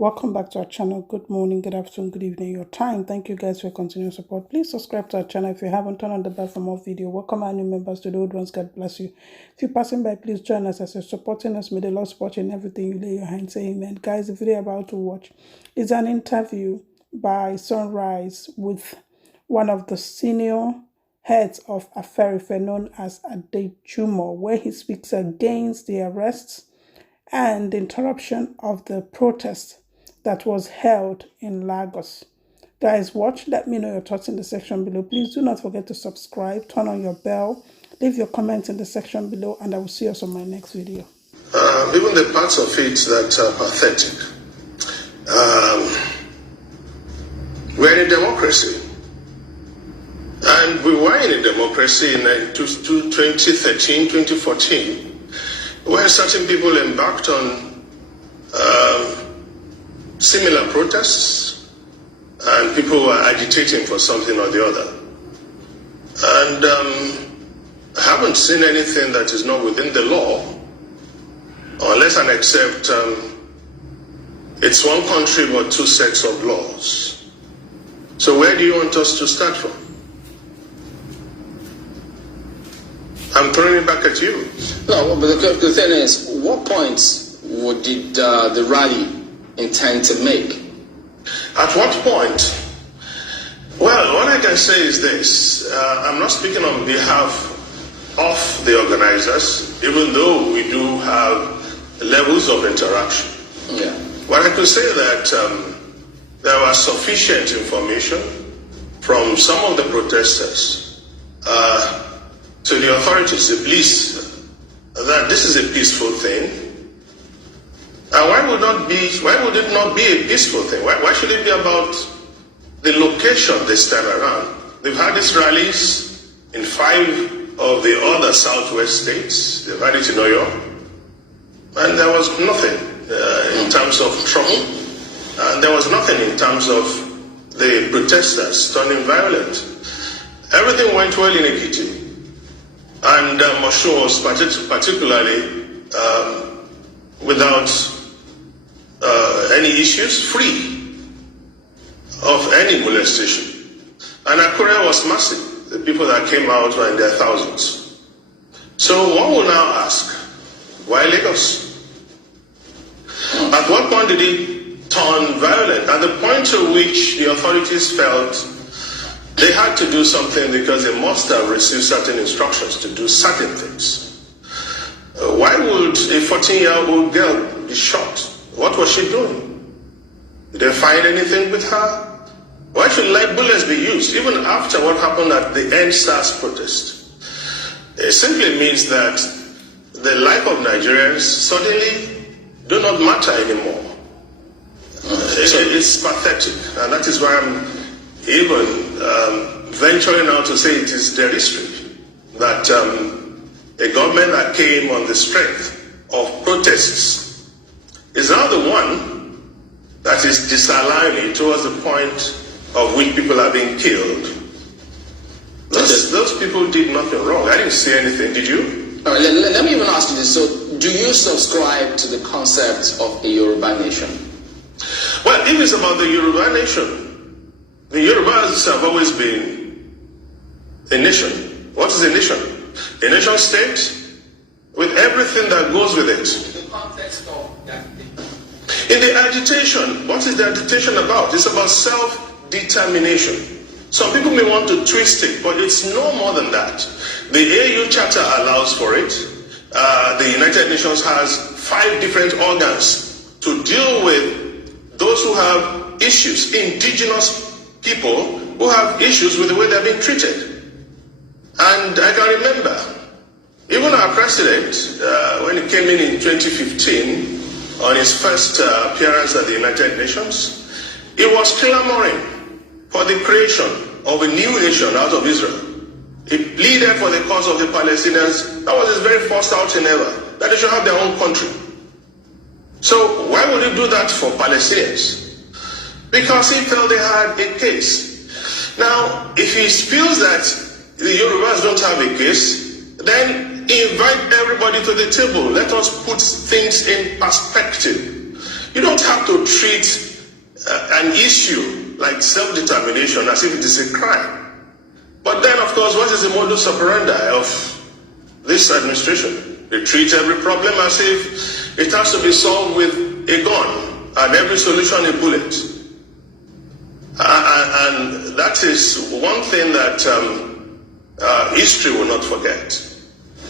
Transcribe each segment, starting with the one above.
Welcome back to our channel. Good morning, good afternoon, good evening, your time. Thank you guys for your continued support. Please subscribe to our channel if you haven't. Turn on the bell for more video. Welcome our new members to the old ones. God bless you. If you're passing by, please join us as you're supporting us. May the Lord support you in everything you lay your hands. Say amen. Guys, the video you're about to watch is an interview by Sunrise with one of the senior heads of Afenifere known as Adejumo, where he speaks against the arrests and the interruption of the protest that was held in Lagos. Guys, watch. Let me know your thoughts in the section below. Please do not forget to subscribe, turn on your bell, leave your comments in the section below, and I will see us on my next video. Even the parts of it that are pathetic. We're in a democracy. And we were in a democracy in 2013, 2014, where certain people embarked on similar protests, and people were agitating for something or the other. And I haven't seen anything that is not within the law, unless and except it's one country but two sets of laws. So where do you want us to start from? I'm throwing it back at you. No, but the thing is, what points did the rally intend to make? At what point? Well, what I can say is this. I'm not speaking on behalf of the organizers, even though we do have levels of interaction. Yeah. But I could say that there was sufficient information from some of the protesters to the authorities, the police, that this is a peaceful thing. And why would it not be a peaceful thing? Why should it be about the location this time around? They've had these rallies in 5 of the other southwest states. They've had it in Oyo. And there was nothing in terms of trouble. And there was nothing in terms of the protesters turning violent. Everything went well in Ekiti. And Mosho was particularly without any issues, free of any molestation. And Akure was massive. The people that came out were in their thousands. So one will now ask, why Lagos? At what point did it turn violent? At the point to which the authorities felt they had to do something because they must have received certain instructions to do certain things. Why would a 14-year-old girl be shot? What was she doing? Did they find anything with her? Why should live bullets be used, even after what happened at the EndSARS protest? It simply means that the life of Nigerians suddenly do not matter anymore. It's pathetic, and that is why I'm even venturing out to say it is derisory that a government that came on the strength of protests is now the one that is disaligning towards the point of which people are being killed. Those people did nothing wrong. I didn't say anything. Did you? All right, let me even ask you this. So, do you subscribe to the concept of a Yoruba nation? Well, if it's about the Yoruba nation, the Yorubas have always been a nation. What is a nation? A nation state with everything that goes with it. In the context of that thing. In the agitation, what is the agitation about? It's about self-determination. Some people may want to twist it, but it's no more than that. The AU Charter allows for it. The United Nations has 5 different organs to deal with those who have issues, indigenous people who have issues with the way they're being treated. And I can remember, even our president, when he came in 2015, on his first appearance at the United Nations, he was clamoring for the creation of a new nation out of Israel. He pleaded for the cause of the Palestinians. That was his very first outing ever, that they should have their own country. So why would he do that for Palestinians? Because he felt they had a case. Now, if he feels that the Yorubas don't have a case, then invite everybody to the table. Let us put things in perspective. You don't have to treat an issue like self-determination as if it is a crime. But then, of course, what is the modus operandi of this administration? They treat every problem as if it has to be solved with a gun, and every solution a bullet. And that is one thing that history will not forget.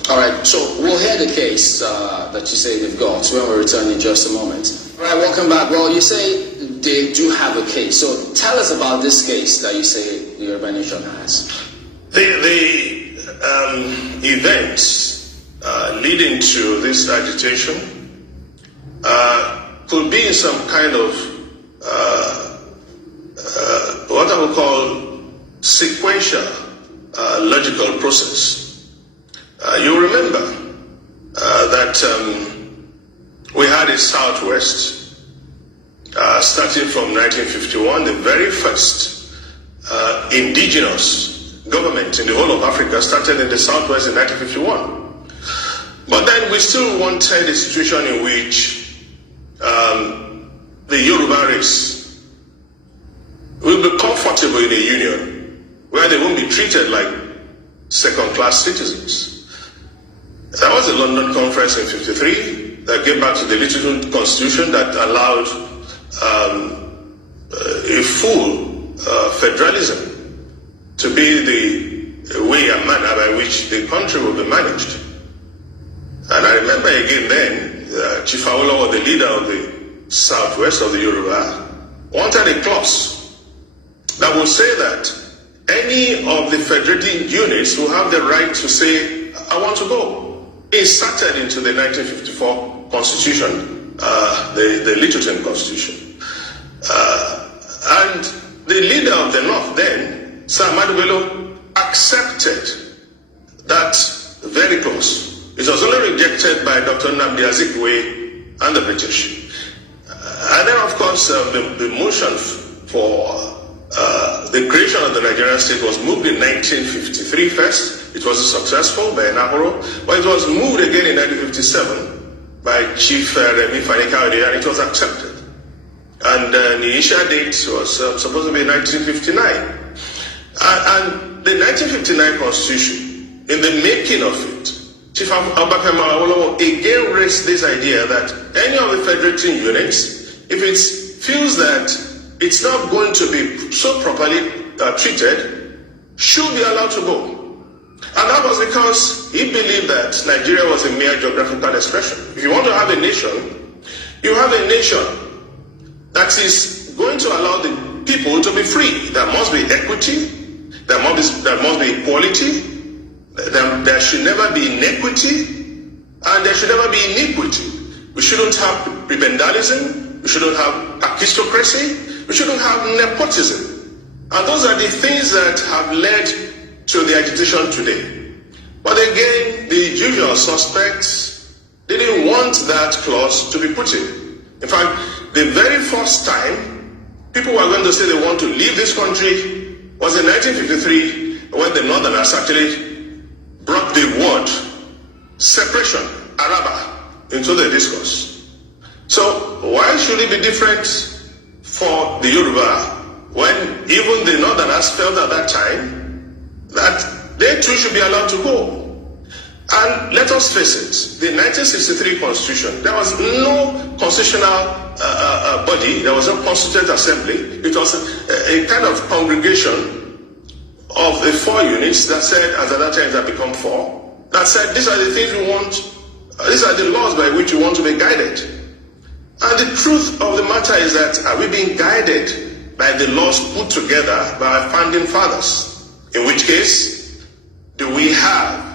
All right, so we'll hear the case that you say they've got when we return in just a moment. All right, welcome back. Well, you say they do have a case. So tell us about this case that you say the Yoruba Nation has. The events leading to this agitation could be some kind of what I would call sequential logical process. You remember that we had a Southwest starting from 1951, the very first indigenous government in the whole of Africa started in the Southwest in 1951. But then we still wanted a situation in which the Yoruba race will be comfortable in a union where they won't be treated like second-class citizens. There was a London conference in '53 that gave back to the Little Constitution that allowed a full federalism to be the way and manner by which the country will be managed. And I remember again then, Chief Awolowo, the leader of the Southwest of the Yoruba, wanted a clause that would say that any of the federating units will have the right to say, I want to go. Inserted into the 1954 Constitution, the Littleton Constitution. And the leader of the North then, Sir Ahmadu Bello, accepted that very clause. It was only rejected by Dr. Nnamdi Azikiwe and the British. And then, of course, the motion for the creation of the Nigerian state was moved in 1953 first. It wasn't successful by Nahoro, but it was moved again in 1957 by Chief Afenifere, and it was accepted. And the initial date was supposed to be 1959. And the 1959 Constitution, in the making of it, Chief Awolowo again raised this idea that any of the federating units, if it feels that it's not going to be so properly treated, should be allowed to go. And that was because he believed that Nigeria was a mere geographical expression. If you want to have a nation, you have a nation that is going to allow the people to be free. There must be equity, there must be equality, there should never be inequity, and there should never be iniquity. We shouldn't have prebendalism, we shouldn't have aristocracy, we shouldn't have nepotism. And those are the things that have led to the agitation today. But again, the usual suspects didn't want that clause to be put in. In fact, the very first time people were going to say they want to leave this country was in 1953, when the Northerners actually brought the word separation, Araba, into the discourse. So why should it be different for the Yoruba when even the Northerners felt at that time that they too should be allowed to go? And let us face it, the 1963 Constitution, there was no constitutional body, there was no constituent assembly. It was a kind of congregation of the four units that said, as at that time it had become four, that said, these are the things we want, these are the laws by which we want to be guided. And the truth of the matter is that, are we being guided by the laws put together by our founding fathers? In which case, do we have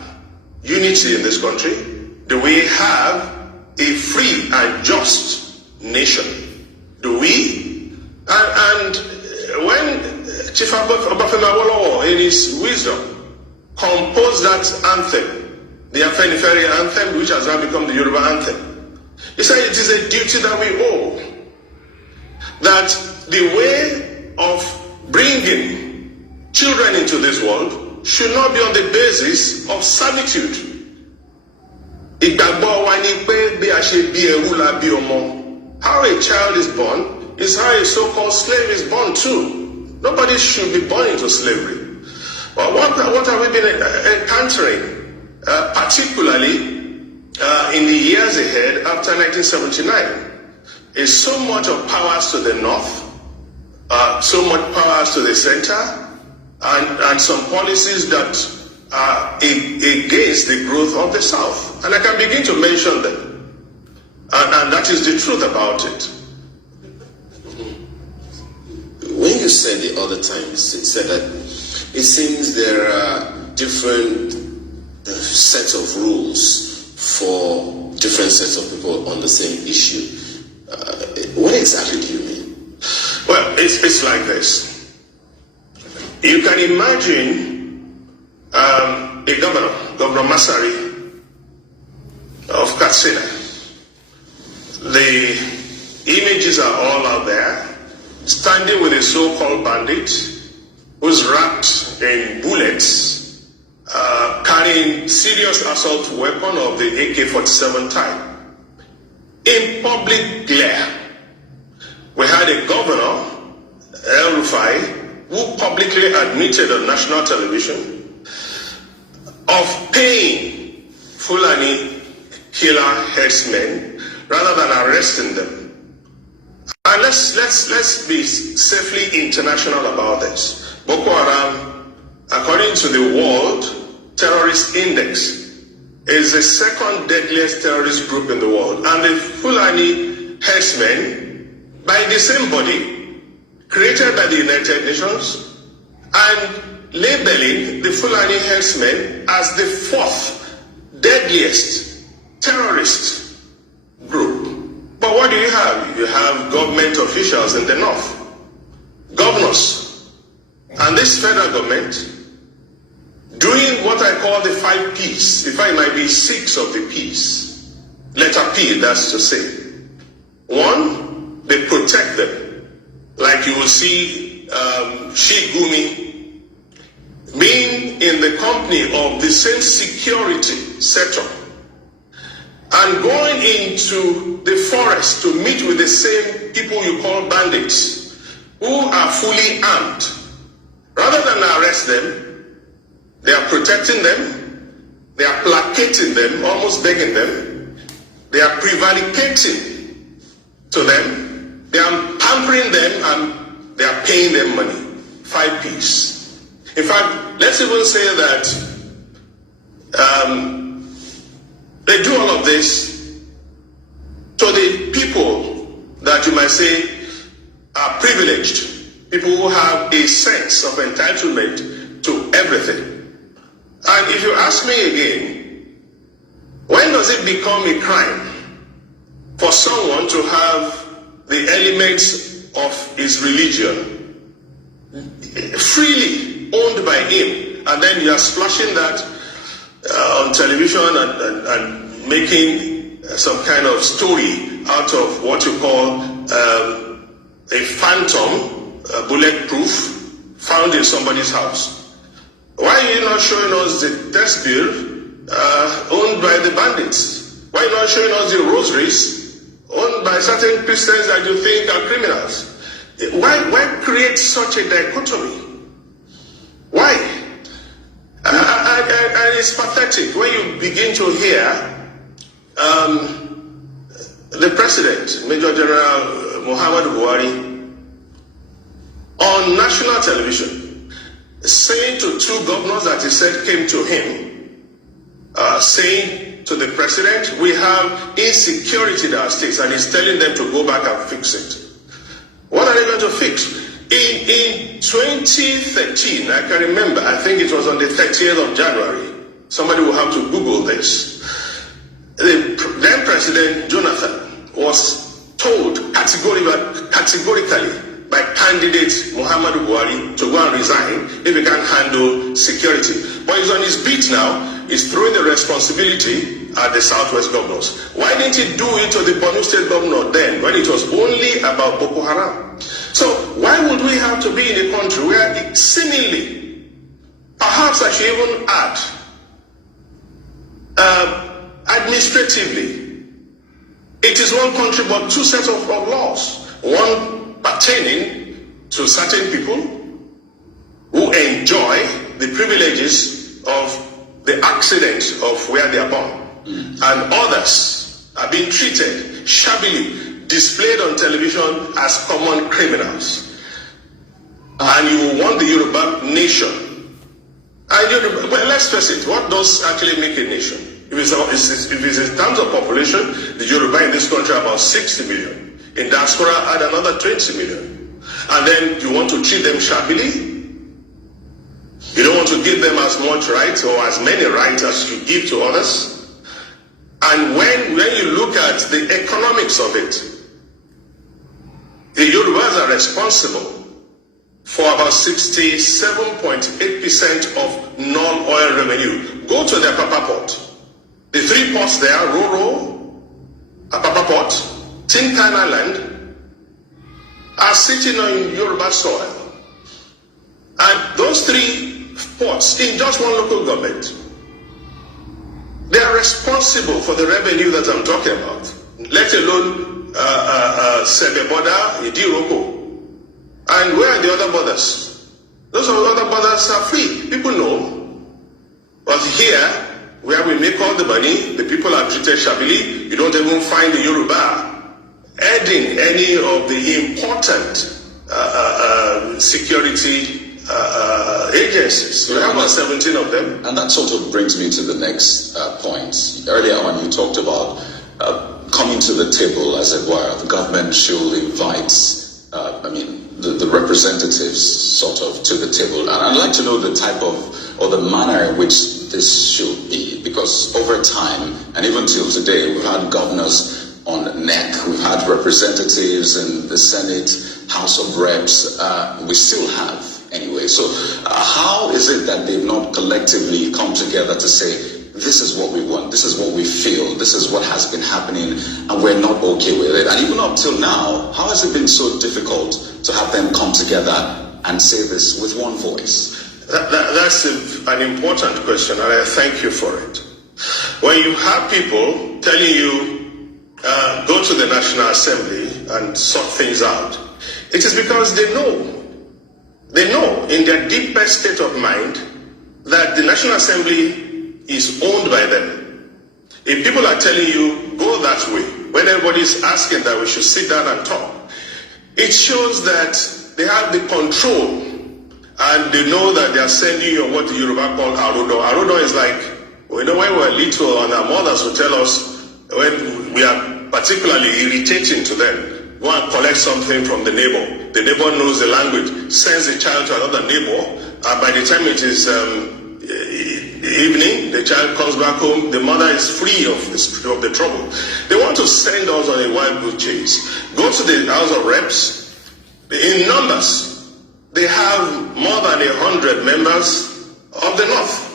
unity in this country? Do we have a free and just nation? Do we? And when Chief Awolowo, in his wisdom, composed that anthem, the Afenifere anthem, which has now become the Yoruba anthem, he said it is a duty that we owe, that the way of bringing children into this world should not be on the basis of servitude. How a child is born is how a so-called slave is born too. Nobody should be born into slavery. But what have we been encountering, particularly in the years ahead after 1979, is so much of powers to the north, so much powers to the center, and some policies that are against the growth of the South. And I can begin to mention them. And that is the truth about it. When you said the other time, you said that it seems there are different sets of rules for different sets of people on the same issue. What exactly do you mean? Well, it's like this. You can imagine a Governor Masari of Katsina. The images are all out there, standing with a so-called bandit who's wrapped in bullets, carrying serious assault weapon of the AK-47 type, in public glare. We had a governor, El Rufai, who publicly admitted on national television of paying Fulani killer headsmen rather than arresting them. And let's be safely international about this. Boko Haram, according to the World Terrorist Index, is the second deadliest terrorist group in the world. And the Fulani headsmen, by the same body, created by the United Nations, and labeling the Fulani headsmen as the fourth deadliest terrorist group. But what do you have? You have government officials in the north, governors, and this federal government doing what I call the 5 P's. In fact, it might be 6 of the P's. Letter P, that's to say. 1, they protect them. Like you will see Sheikh Gumi being in the company of the same security setup and going into the forest to meet with the same people you call bandits who are fully armed. Rather than arrest them, they are protecting them, they are placating them, almost begging them, they are prevaricating to them, they are pampering them, and they are paying them money. 5 P's. In fact, let's even say that they do all of this to the people that you might say are privileged, people who have a sense of entitlement to everything. And if you ask me again, when does it become a crime for someone to have the elements of his religion freely owned by him, and then you are splashing that on television and making some kind of story out of what you call a phantom bulletproof found in somebody's house? Why are you not showing us the test bill owned by the bandits? Why are you not showing us the rosaries owned by certain Christians that you think are criminals? Why create such a dichotomy? Why? And it's pathetic when you begin to hear the President, Major General Muhammad Buhari, on national television, saying to 2 governors that he said came to him, saying to the President, we have insecurity in our states, and he's telling them to go back and fix it. What are they going to fix? In 2013, I can remember, I think it was on the 30th of January, somebody will have to Google this, the then President Jonathan was told categorically by candidate Muhammadu Buhari to go and resign if he can't handle security. But he's on his beat now, he's throwing the responsibility at the Southwest governors. Why didn't he do it to the Borno State governor then, when it was only about Boko Haram? So why would we have to be in a country where seemingly, perhaps I should even add, administratively, it is one country but 2 sets of laws. One pertaining to certain people who enjoy the privileges of the accident of where they are born. And others are being treated shabbily, displayed on television as common criminals. And you will want the Yoruba nation. And well, let's face it, what does actually make a nation? If it's in terms of population, the Yoruba in this country are about 60 million. In diaspora, add another 20 million. And then you want to treat them shabbily? You don't want to give them as much rights or as many rights as you give to others? And when you look at the economics of it, the Yorubas are responsible for about 67.8% of non-oil revenue. Go to their Papa Port. The three ports there, Roro, Apapa Port, Tinkan Island, are sitting on Yoruba soil. And those three ports in just one local government, they are responsible for the revenue that I'm talking about, let alone Sebeboda, Idiroko. And where are the other borders? Those other borders are free. People know. But here, where we make all the money, the people are treated shabbily. You don't even find the Yoruba adding any of the important security agencies. We have about 17 of them. And that sort of brings me to the next point. Earlier on, you talked about coming to the table, as it were. The government should invite, the representatives sort of to the table. And I'd like to know the type of, or the manner in which this should be. Because over time, and even till today, we've had governors on neck. We've had representatives in the Senate, House of Reps. We still have. Anyway, so how is it that they've not collectively come together to say, this is what we want, this is what we feel, this is what has been happening, and we're not okay with it? And even up till now, how has it been so difficult to have them come together and say this with one voice? That's an important question, and I thank you for it. When you have people telling you, go to the National Assembly and sort things out, it is because they know in their deepest state of mind that the National Assembly is owned by them. If people are telling you, go that way, when everybody is asking that we should sit down and talk, it shows that they have the control and they know that they are sending you what the Yoruba call Arodo. Arodo is like, when we were little and our mothers would tell us when we are particularly irritating to them, go and collect something from the neighbor. The neighbor knows the language, sends the child to another neighbor, and by the time it is evening, the child comes back home, the mother is free of the trouble. They want to send us on a wild goose chase. Go to the House of Reps. In numbers, they have more than 100 members of the North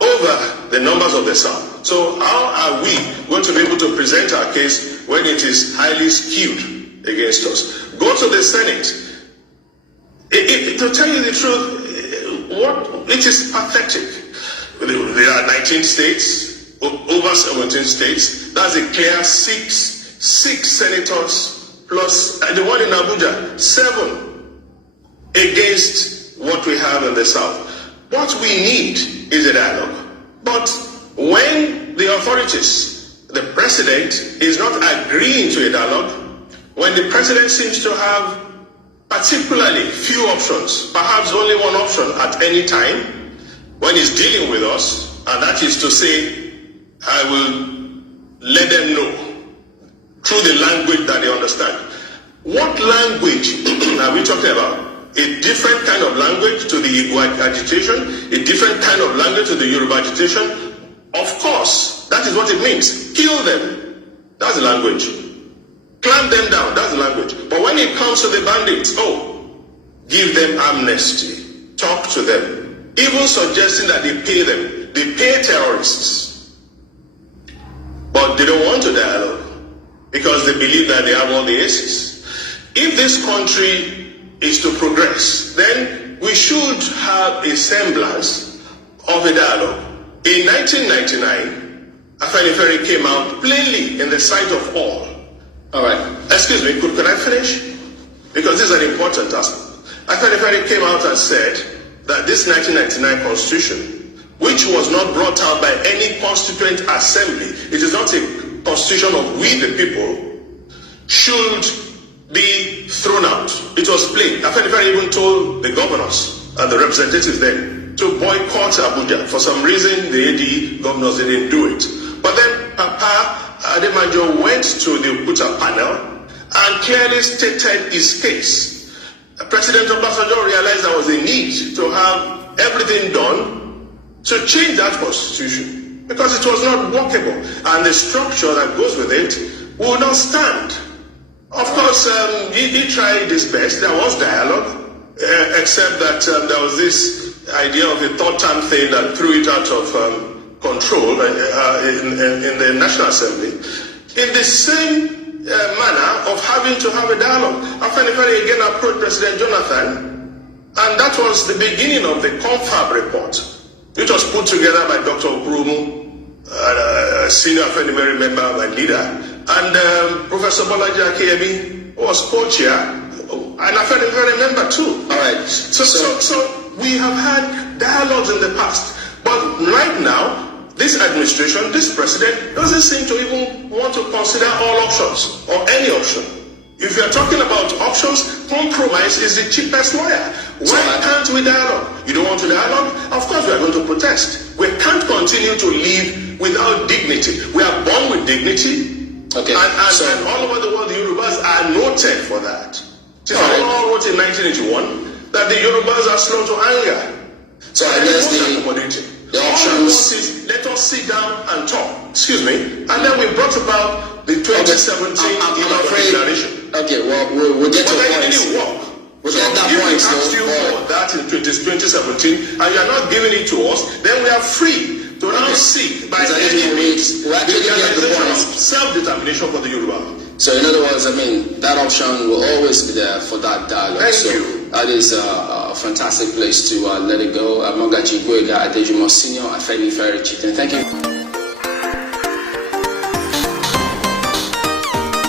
over the numbers of the South. So how are we going to be able to present our case when it is highly skewed against us? Go to the Senate. To tell you the truth, it is pathetic. There are 19 states, over 17 states. That's a clear six senators plus the one in Abuja, 7 against what we have in the South. What we need is a dialogue. But when the authorities, the president, is not agreeing to a dialogue, when the president seems to have particularly few options, perhaps only one option at any time, when he's dealing with us, and that is to say, I will let them know through the language that they understand. What language are we talking about? A different kind of language to the Igbo agitation, a different kind of language to the Yoruba agitation? Of course, that is what it means. Kill them. That's the language. Clamp them down. That's the language. But when it comes to the bandits, give them amnesty. Talk to them. Even suggesting that they pay them. They pay terrorists. But they don't want to dialogue because they believe that they have all the aces. If this country is to progress, then we should have a semblance of a dialogue. In 1999, Afenifere came out plainly in the sight of all. All right. Excuse me, could I finish? because this is an important aspect. Afenifere came out and said that this 1999 constitution, which was not brought out by any constituent assembly, it is not a constitution of we the people, should be thrown out. It was plain. Afenifere even told the governors and the representatives then to boycott Abuja. For some reason, the AD governors didn't do it. But then Papa Ademajo went to the Okuta panel and clearly stated his case. President Obasanjo realized there was a need to have everything done to change that constitution because it was not workable and the structure that goes with it would not stand. Of course, he tried his best. There was dialogue, except that there was this idea of a third term thing that threw it out of control in the National Assembly. In the same manner of having to have a dialogue, Afenifere again approached President Jonathan, and that was the beginning of the Confab report. It was put together by Dr. Okurumu, a senior Afenifere member and leader, and Professor Bolaji Akeyemi was co-chair, and Afenifere member too. All right. So we have had dialogues in the past, but right now, this administration, this president, doesn't seem to even want to consider all options or any option. If you are talking about options, compromise is the cheapest lawyer. Why can't we dialogue? You don't want to dialogue? Of course we are going to protest. We can't continue to live without dignity. We are born with dignity. Okay. And all over the world, the Yorubas are noted for that. All wrote in 1981 that the Yorubas are slow to anger. So I guess the options is let us sit down and talk. Excuse me. And then we brought about the 2017 declaration. Okay, well, we'll get to the point. It didn't work. We'll get that if point. we asked you for that in 2017 and you are not giving it to us, then we are free to now seek by any means the realization of self-determination for the Yoruba. So in other words, I mean, that option will always be there for that dialogue. Thank you. That is a fantastic place to let it go. Mogaji Gwega Adejumo, Senior Afenifere Chieftain. Thank you.